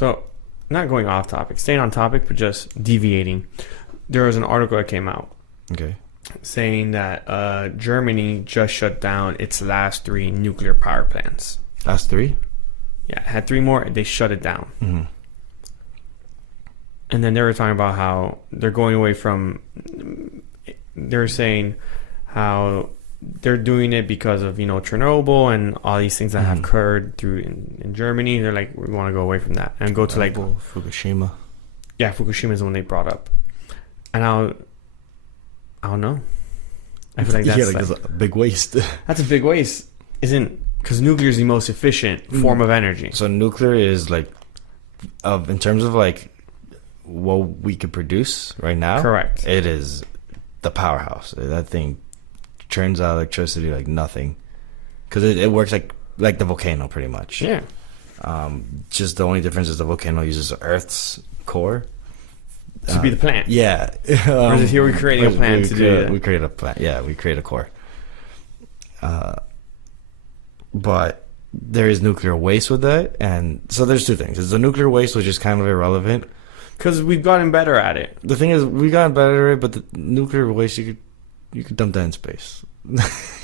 So, not going off topic, staying on topic, but just deviating. There was an article that came out. Okay. Saying that Germany just shut down its last 3 nuclear power plants. Last 3? Yeah, it had 3 more. They shut it down. Mm-hmm. And then they were talking about how they're going away from. They're saying how they're doing it because of Chernobyl and all these things that have occurred through in Germany. They're like, we want to go away from that and go to like Fukushima. Yeah, Fukushima is the one they brought up, and I don't know. I feel like that's that's a big waste. That's a big waste, because nuclear is the most efficient form of energy. So nuclear is like, in terms of like what we could produce right now. Correct. It is the powerhouse. That thing churns out electricity like nothing, because it works like the volcano pretty much. Yeah. Just the only difference is the volcano uses Earth's core To be the plant. Yeah. Whereas here we're creating a plant to do that. We create a plant. Yeah, we create a core. But there is nuclear waste with that. And so there's 2 things. There's the nuclear waste, which is kind of irrelevant. Because we've gotten better at it. The thing is, we got better at it, but the nuclear waste, you could dump that in space.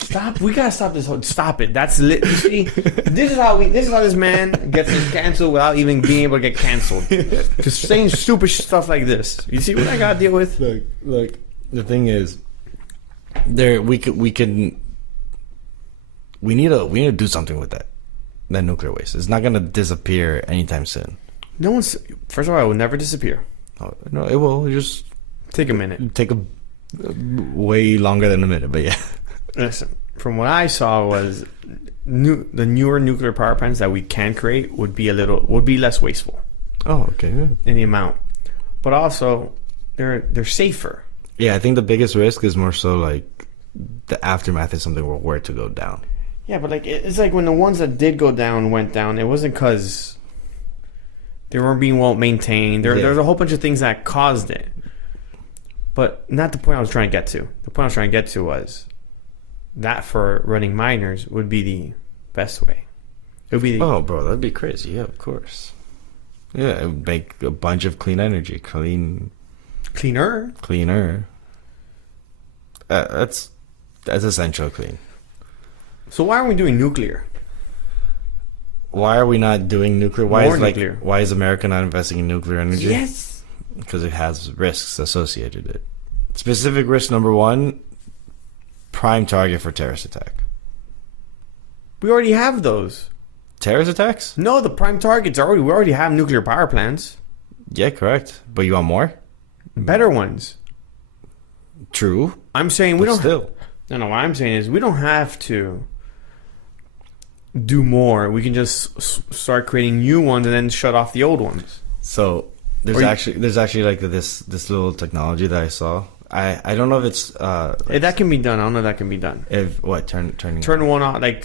Stop! We gotta stop this. Stop it! That's lit. You see, this is how this man gets canceled without even being able to get canceled. Just saying stupid stuff like this. You see what I gotta deal with? Look. The thing is, we need to do something with that nuclear waste. It's not gonna disappear anytime soon. First of all, it will never disappear. Oh, no, it will. Just take a minute. Take a way longer than a minute, but yeah. Listen, from what I saw was the newer nuclear power plants that we can create would be less wasteful. Oh, okay. Good. In the amount, but also they're safer. Yeah, I think the biggest risk is more so like the aftermath is something where to go down. Yeah, but like it's like when the ones that did go down went down, it wasn't because they weren't being well maintained. There's a whole bunch of things that caused it. But not the point I was trying to get to. The point I was trying to get to was that for running miners would be the best way. It would be oh, bro, that'd be crazy. Yeah, of course. Yeah, it would make a bunch of clean energy. Cleaner. That's essential clean. So why aren't we doing nuclear? Why are we not doing nuclear? Nuclear. Why is America not investing in nuclear energy? Yes. Because it has risks associated with it. Specific risk number 1, prime target for terrorist attack. We already have those. Terrorist attacks? No, the prime targets we already have nuclear power plants. Yeah, correct. But you want more? Better ones. True. I'm saying we don't still. No, what I'm saying is we don't have to do more. We can just start creating new ones and then shut off the old ones. So there's actually like this little technology that I saw. I don't know if it's that can be done. I don't know if that can be done. If what turn one on, like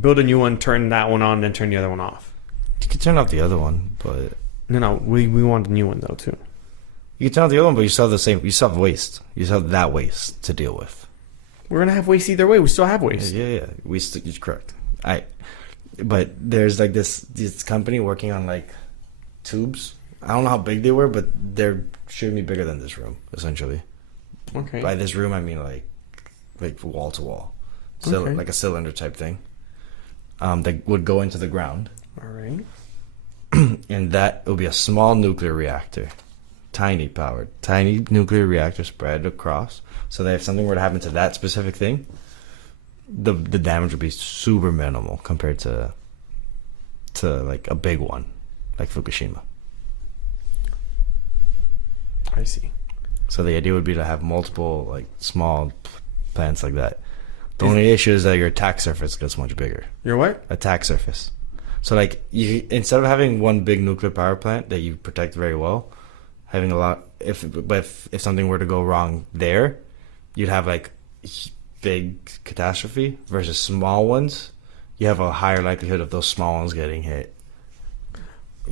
build a new one, turn that one on, then turn the other one off. You can turn off the other one, but no, we want a new one though too. You can turn off the other one, but you still have the same. You still have waste. You still have that waste to deal with. We're gonna have waste either way. We still have waste. Yeah. You're correct. But there's like this company working on like tubes. I don't know how big they were, but they're shouldn't be bigger than this room, essentially. Okay. By this room, I mean like wall to wall, so like a cylinder type thing. That would go into the ground. All right. And that would be a small nuclear reactor, tiny nuclear reactor spread across, so that if something were to happen to that specific thing, the damage would be super minimal compared to like a big one, like Fukushima. I see. So the idea would be to have multiple like small plants like that. The only issue is that your attack surface gets much bigger. Your what? Attack surface. So like you, instead of having one big nuclear power plant that you protect very well, having a lot. If something were to go wrong there, you'd have like big catastrophe versus small ones. You have a higher likelihood of those small ones getting hit.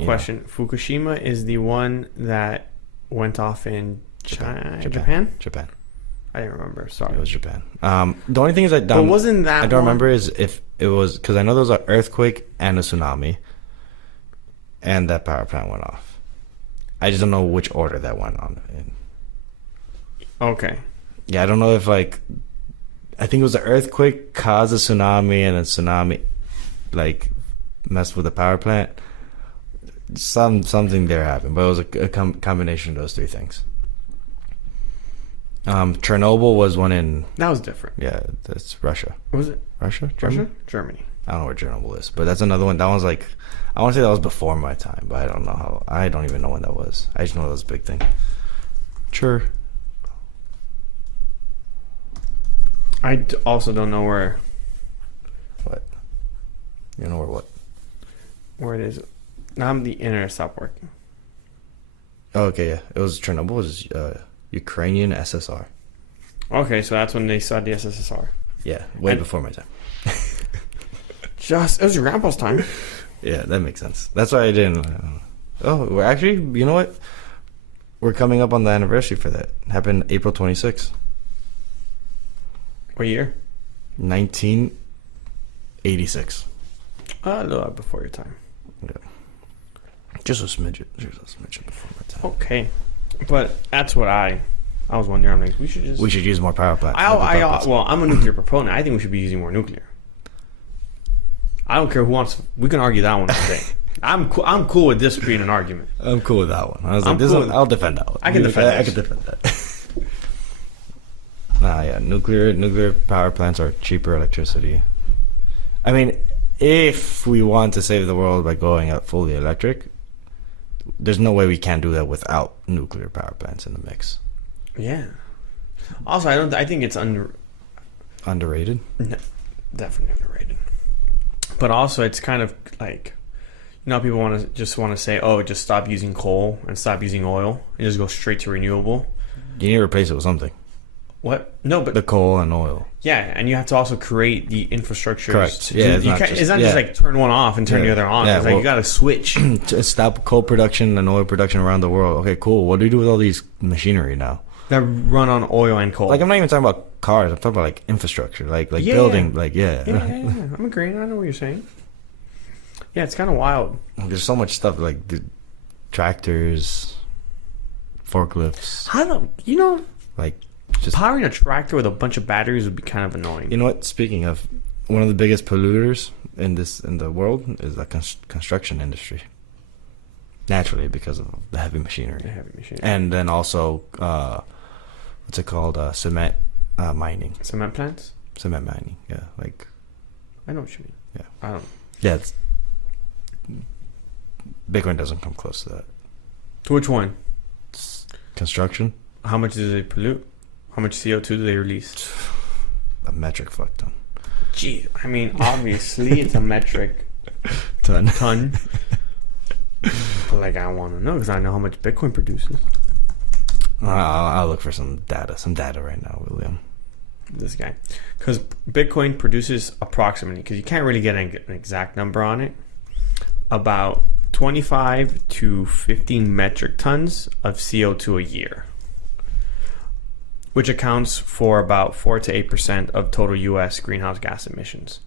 Question: Fukushima is the one that went off in Japan? I didn't remember. Sorry. It was Japan. The only thing is but wasn't that I don't remember is if it was, because I know there was an earthquake and a tsunami. and that power plant went off. I just don't know which order that went on in. Okay. Yeah, I don't know if like, I think it was an earthquake caused a tsunami, and a tsunami like messed with the power plant. Something there happened, but it was a combination of those three things. Chernobyl was one in. That was different. Yeah, that's Russia. Was it Russia? Germany. I don't know where Chernobyl is, but that's another one. That one's like, I want to say that was before my time, but I don't know how. I don't even know when that was. I just know that was a big thing. Sure. I also don't know where. What? You know what? Where it is. Now the internet stopped working. Oh, okay, yeah. It was Chernobyl. It was Ukrainian SSR. Okay, so that's when they saw the SSSR. Yeah, way before my time. It was your grandpa's time. Yeah, that makes sense. That's why I didn't. Oh, we're actually, you know what? We're coming up on the anniversary for that. It happened April 26th. What year? 1986. A little bit before your time. Yeah. Just a smidgen before my time. Okay, but that's what I was wondering. I'm like, we should use more power plants. Well, I'm a nuclear proponent. I think we should be using more nuclear. I don't care who wants. We can argue that one today. I'm cool with this being an argument. I'm cool with that one. I was like, I'll defend that one. I can defend that. I can defend that. Nah, yeah, nuclear power plants are cheaper electricity. I mean, if we want to save the world by going out fully electric, there's no way we can do that without nuclear power plants in the mix. Yeah. Also, I think it's underrated. No, definitely underrated. But also, it's kind of like, people want to say, oh, just stop using coal and stop using oil and just go straight to renewable. You need to replace it with something. What? No, but the coal and oil. Yeah, and you have to also create the infrastructure. Correct. Yeah, it's not just like turn one off and turn the other on. It's like you got to switch. To stop coal production and oil production around the world. Okay, cool. What do we do with all these machinery now that run on oil and coal? Like, I'm not even talking about cars. I'm talking about like infrastructure, like building. Like yeah. I'm agreeing. I know what you're saying. Yeah, it's kind of wild. There's so much stuff like the tractors, forklifts. Like. Just powering a tractor with a bunch of batteries would be kind of annoying. You know what? Speaking of, one of the biggest polluters in the world is the construction industry. Naturally, because of the heavy machinery. And then also, what's it called? Cement mining. Cement plants? Cement mining. Yeah, like. I know what you mean. Yeah. I don't. Yeah. Bitcoin doesn't come close to that. To which one? Construction. How much does it pollute? How much CO2 do they release? A metric fuck ton. Gee, I mean, obviously it's a metric ton. But like, I want to know because I know how much Bitcoin produces. I'll look for some data right now, William. This guy, because Bitcoin produces approximately, because you can't really get an exact number on it, about 25 to 15 metric tons of CO2 a year, which accounts for about 4 to 8% of total U.S. greenhouse gas emissions.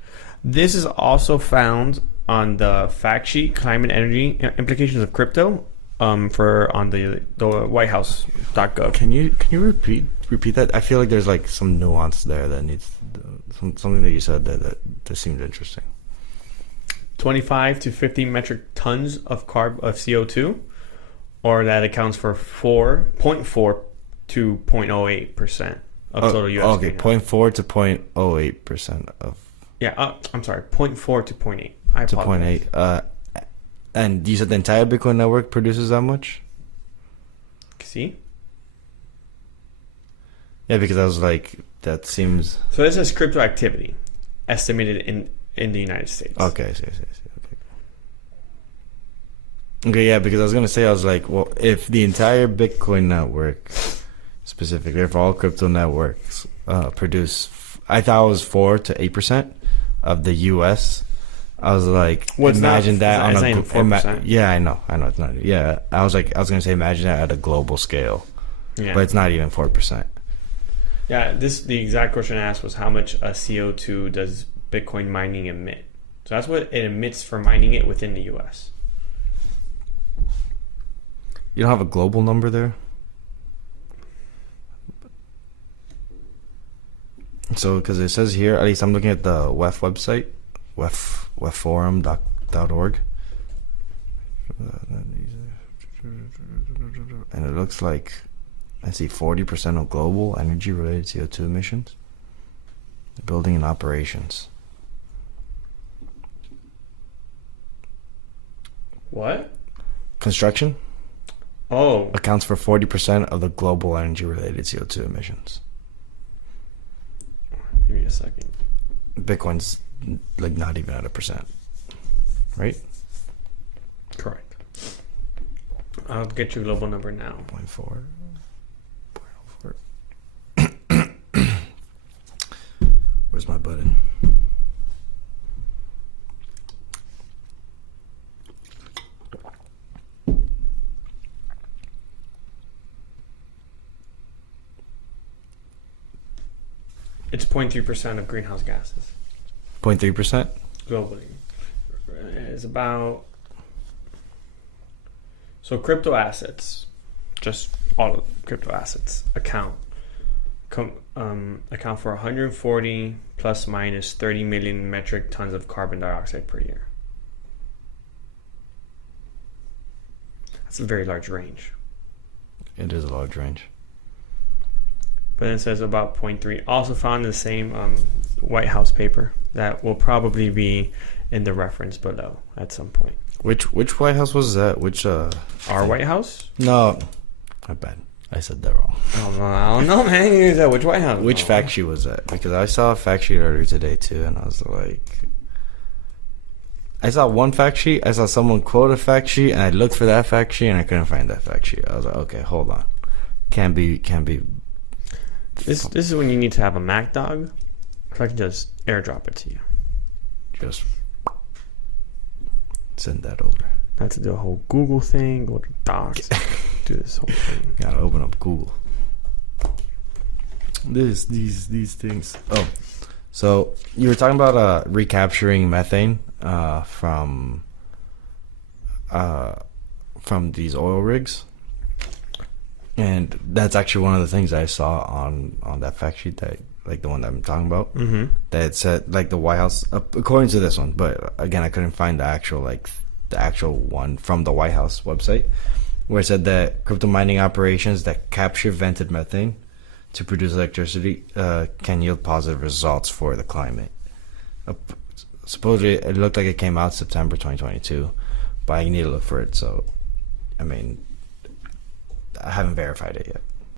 This is also found on the fact sheet, Climate Energy Implications of Crypto, on the whitehouse.gov. Can you repeat that? I feel like there's like some nuance there that needs something that you said that seemed interesting. 25 to 50 metric tons of CO2, or that accounts for 4.4 to 0.08% of total U.S. Okay, 0.4 to 0.08% of. Yeah, I'm sorry, 0.4 to 0.8. I apologize. To 0.8. And you said the entire Bitcoin network produces that much? See? Yeah, because I was like, that seems. So this is crypto activity estimated in the United States. Okay, I see. Okay, yeah, because I was going to say, I was like, well, if the entire Bitcoin network, specifically, if all crypto networks produce, I thought it was 4 to 8% of the U.S., I was like, imagine that on a 4%. Yeah, I know it's not. Yeah, I was going to say, imagine that at a global scale. Yeah. But it's not even 4%. Yeah, the exact question I asked was how much CO2 does Bitcoin mining emit? So that's what it emits for mining it within the U.S. You don't have a global number there? So, because it says here, at least I'm looking at the WEF website, wefforum.org. And it looks like I see 40% of global energy-related CO2 emissions. Building and operations. What? Construction Oh. accounts for 40% of the global energy-related CO2 emissions. Give me a second. Bitcoin's like not even at 1%, right? Correct. I'll get you a global number now. 0.4. Where's my button? It's 0.3% of greenhouse gases 0.3%? globally. It's about... So crypto assets, just all crypto assets, account for 140 plus minus 30 million metric tons of carbon dioxide per year. That's a very large range. It is a large range. But it says about 0.3. Also found in the same White House paper that will probably be in the reference below at some point. Which White House was that? Which Our White House? No, I bet I said that wrong. I don't know, man. You said which White House? Which fact sheet was that? Because I saw a fact sheet earlier today too, and I was like, I saw one fact sheet. I saw someone quote a fact sheet, and I looked for that fact sheet, and I couldn't find that fact sheet. I was like, okay, hold on, can't be. This is when you need to have a Mac dog, so I can just airdrop it to you. Just send that over. Not to do a whole Google thing, go to Docs, do this whole thing. Gotta open up Google. These things. Oh, so you were talking about recapturing methane from these oil rigs, and that's actually one of the things I saw on that fact sheet, that like the one that I'm talking about. Mm-hmm. That said, like, the White House, according to this one, but again, I couldn't find the actual one from the White House website, where it said that crypto mining operations that capture vented methane to produce electricity can yield positive results for the climate. Supposedly, it looked like it came out September 2022, but I need to look for it. So, I mean, I haven't verified it yet.